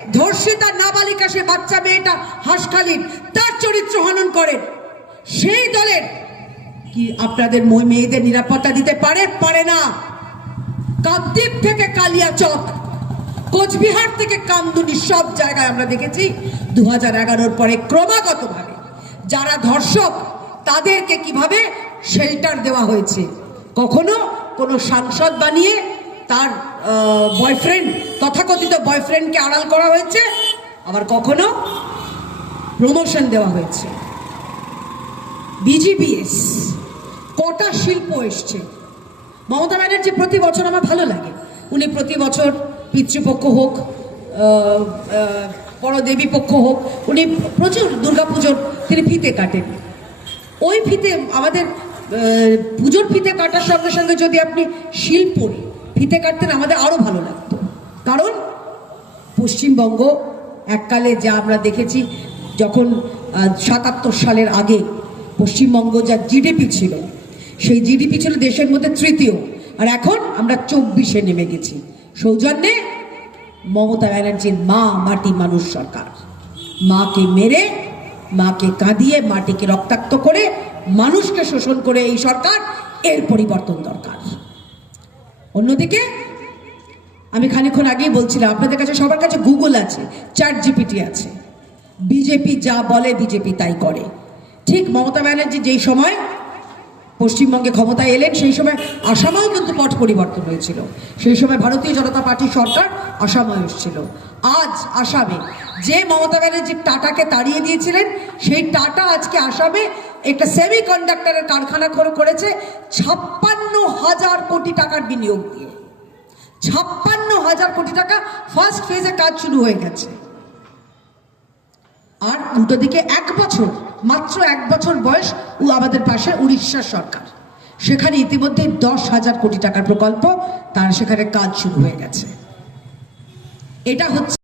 ধর্ষিতা নাবালিকা সে বাচ্চা মেয়েটা হাসখালির তার চরিত্র হনন করেন, সেই দলের কি আপনাদের মেয়েদের নিরাপত্তা দিতে পারে? পারে না। কাকদ্বীপ থেকে কালিয়াচক, কোচবিহার থেকে কামদুনি, সব জায়গায় আমরা দেখেছি 2011-র পরে ক্রমাগতভাবে যারা ধর্ষক তাদেরকে কিভাবে শেল্টার দেওয়া হয়েছে। কখনো কোনো সাংসদ বানিয়ে তার বয়ফ্রেন্ড, তথাকথিত বয়ফ্রেন্ডকে আড়াল করা হয়েছে, আবার কখনো প্রমোশন দেওয়া হয়েছে। বিজিবিএস কটা শিল্প এসছে। মমতা ব্যানার্জি প্রতি বছর আমার ভালো লাগে, উনি প্রতি বছর পিতৃপক্ষ হোক, পরদেবী পক্ষ হোক, উনি প্রচুর দুর্গাপুজোর তিনি ফিতে কাটেন। ওই ফিতে আমাদের পুজোর ফিতে কাটার সঙ্গে সঙ্গে যদি আপনি শিল্পর ফিতে কাটতেন আমাদের আরও ভালো লাগতো। কারণ পশ্চিমবঙ্গ এককালে যা আমরা দেখেছি, যখন 77 সালের আগে পশ্চিমবঙ্গ যা জিডিপি ছিল, সেই জিডিপি ছিল দেশের মধ্যে তৃতীয়, আর এখন আমরা 24-এ নেমে গেছি। সৌজন্যে মমতা ব্যানার্জির মা মাটি মানুষ সরকার। মাকে মেরে, মাকে কাঁদিয়ে, মাটিকে রক্তাক্ত করে, মানুষকে শোষণ করে এই সরকার, এর পরিবর্তন দরকার। অন্যদিকে আমি খানিকক্ষণ আগেই বলছিলাম, আপনাদের কাছে সবার কাছে গুগল আছে, ChatGPT আছে। বিজেপি যা বলে বিজেপি তাই করে। ঠিক মমতা ব্যানার্জি যেই সময় পশ্চিমবঙ্গে ক্ষমতায় এলেন, সেই সময় আসামেও কিন্তু পট পরিবর্তন হয়েছিল। সেই সময় ভারতীয় জনতা পার্টির সরকার আসামে এসেছিল। আজ আসামে যে মমতা ব্যানার্জি টাটাকে তাড়িয়ে দিয়েছিলেন, সেই টাটা আজকে আসামে একটা সেমি কন্ডাক্টরের কারখানা করেছে 56,000 কোটি টাকার বিনিয়োগ দিয়ে। 56,000 কোটি টাকা ফার্স্ট ফেজে কাজ শুরু হয়ে গেছে। আর উল্টো দিকে মাত্র এক বছর বয়স আমাদের পাশে উড়িষ্যার সরকার, সেখানে ইতিমধ্যে 10,000 কোটি টাকার প্রকল্প, তার সেখানে কাজ শুরু হয়ে গেছে। এটা হচ্ছে